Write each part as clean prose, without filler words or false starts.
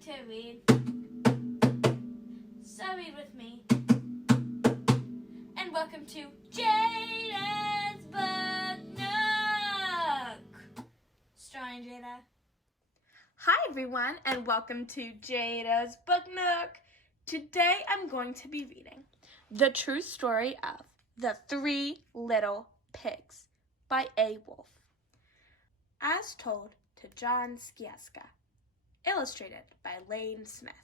like to read, so read with me. And welcome to Jada's Book Nook, starring Jada. Hi everyone, and welcome to Jada's Book Nook. Today I'm going to be reading The True Story of the Three Little Pigs by A. Wolf, as told to John Skieska, illustrated by Lane Smith.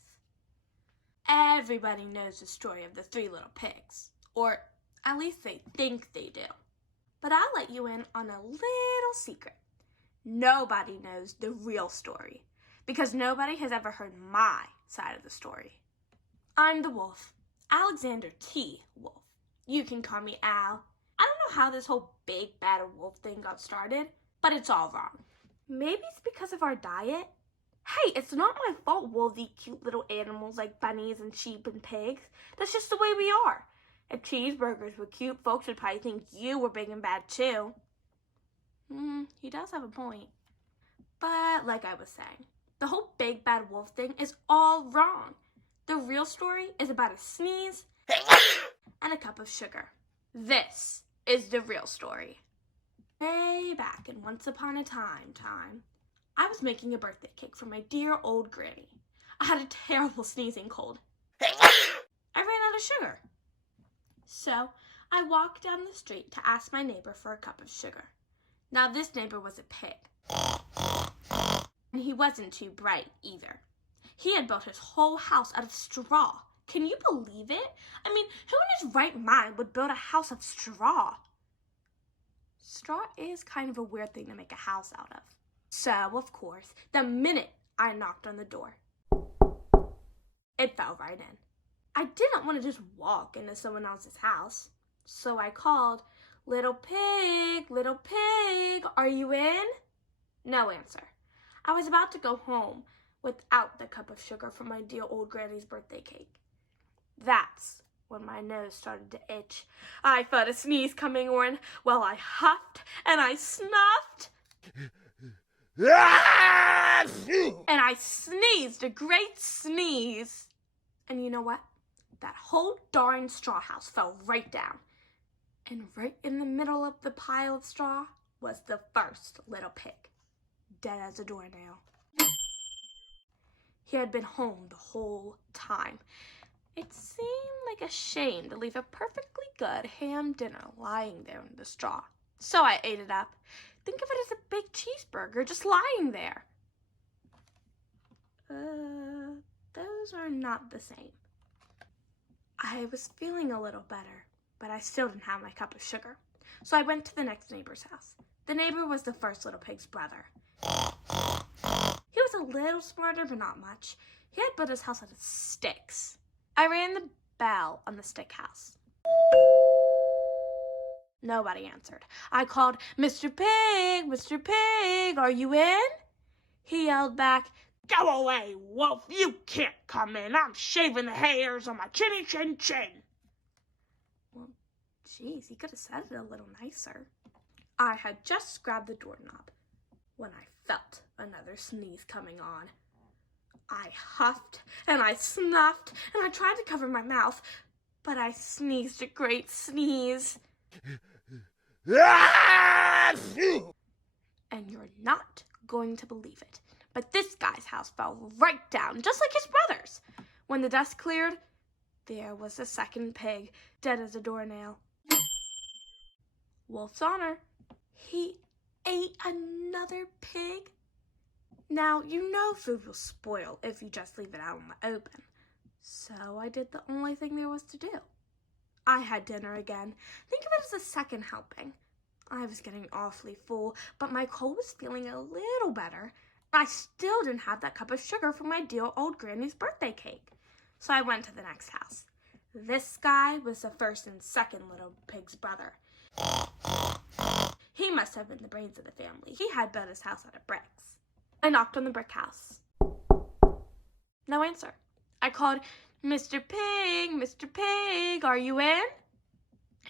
Everybody knows the story of the Three Little Pigs, or at least they think they do. But I'll let you in on a little secret. Nobody knows the real story, because nobody has ever heard my side of the story. I'm the wolf, Alexander T. Wolf. You can call me Al. I don't know how this whole big bad wolf thing got started, but it's all wrong. Maybe it's because of our diet? Hey, it's not my fault wolves eat cute little animals like bunnies and sheep and pigs. That's just the way we are. If cheeseburgers were cute, folks would probably think you were big and bad too. He does have a point. But like I was saying, the whole big bad wolf thing is all wrong. The real story is about a sneeze and a cup of sugar. This is the real story. Way back in once upon a time, I was making a birthday cake for my dear old granny. I had a terrible sneezing cold. I ran out of sugar. So I walked down the street to ask my neighbor for a cup of sugar. Now this neighbor was a pig. And he wasn't too bright either. He had built his whole house out of straw. Can you believe it? I mean, who in his right mind would build a house of straw? Straw is kind of a weird thing to make a house out of. So, of course, the minute I knocked on the door, it fell right in. I didn't want to just walk into someone else's house. So I called, little pig, are you in? No answer. I was about to go home without the cup of sugar from my dear old granny's birthday cake. That's when my nose started to itch. I felt a sneeze coming on. Well, I huffed and I snuffed. And I sneezed a great sneeze. And you know what? That whole darn straw house fell right down. And right in the middle of the pile of straw was the first little pig, dead as a doornail. He had been home the whole time. It seemed like a shame to leave a perfectly good ham dinner lying there in the straw. So I ate it up. Think of it as a big cheeseburger just lying there. Those are not the same. I was feeling a little better, but I still didn't have my cup of sugar. So I went to the next neighbor's house. The neighbor was the first little pig's brother. He was a little smarter, but not much. He had built his house out of sticks. I rang the bell on the stick house. Nobody answered. I called, Mr. Pig, are you in? He yelled back, go away, wolf, you can't come in. I'm shaving the hairs on my chinny chin chin. Well, geez, he could have said it a little nicer. I had just grabbed the doorknob when I felt another sneeze coming on. I huffed and I snuffed and I tried to cover my mouth, but I sneezed a great sneeze. And you're not going to believe it, but this guy's house fell right down, just like his brother's. When the dust cleared, there was the second pig, dead as a doornail. Wolf's honor. He ate another pig. Now, you know food will spoil if you just leave it out in the open. So I did the only thing there was to do. I had dinner again. Think of it as a second helping. I was getting awfully full, but my cold was feeling a little better. I still didn't have that cup of sugar from my dear old granny's birthday cake. So I went to the next house. This guy was the first and second little pig's brother. He must have been the brains of the family. He had built his house out of bricks. I knocked on the brick house. No answer. I called, Mr. Pig, are you in?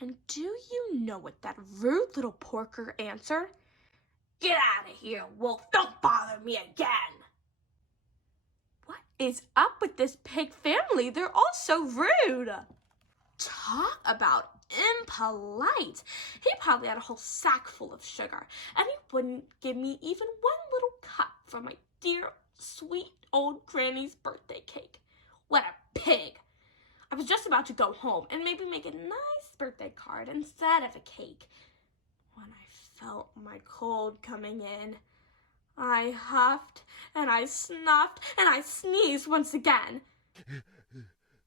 And do you know what that rude little porker answered? Get out of here, wolf. Don't bother me again. What is up with this pig family? They're all so rude. Talk about impolite. He probably had a whole sack full of sugar, and he wouldn't give me even one little cup from my dear, sweet old granny's birthday cake. What a pig. I was just about to go home and maybe make a nice birthday card instead of a cake when I felt my cold coming in. I huffed and I snuffed and I sneezed once again.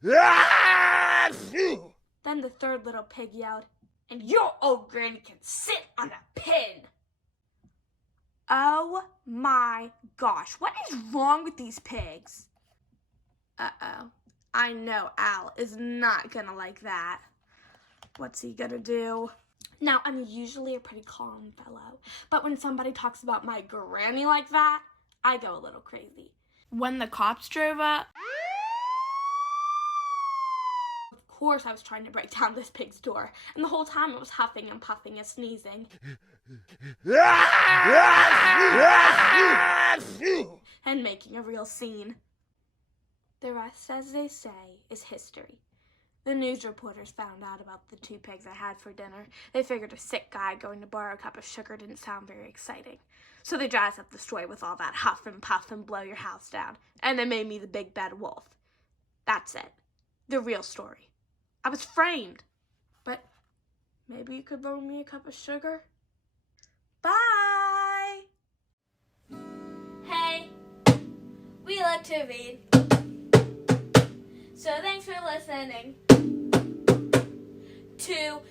Then the third little pig yelled, "And your old granny can sit on a pin." Oh my gosh, what is wrong with these pigs? Uh-oh. I know Al is not gonna like that. What's he gonna do? Now, I'm usually a pretty calm fellow, but when somebody talks about my granny like that, I go a little crazy. When the cops drove up, of course I was trying to break down this pig's door, and the whole time I was huffing and puffing and sneezing. And making a real scene. The rest, as they say, is history. The news reporters found out about the 2 pigs I had for dinner. They figured a sick guy going to borrow a cup of sugar didn't sound very exciting. So they jazzed up the story with all that huff and puff and blow your house down. And they made me the big bad wolf. That's it. The real story. I was framed. But maybe you could loan me a cup of sugar? Bye! Hey, we like to read. So thanks for listening to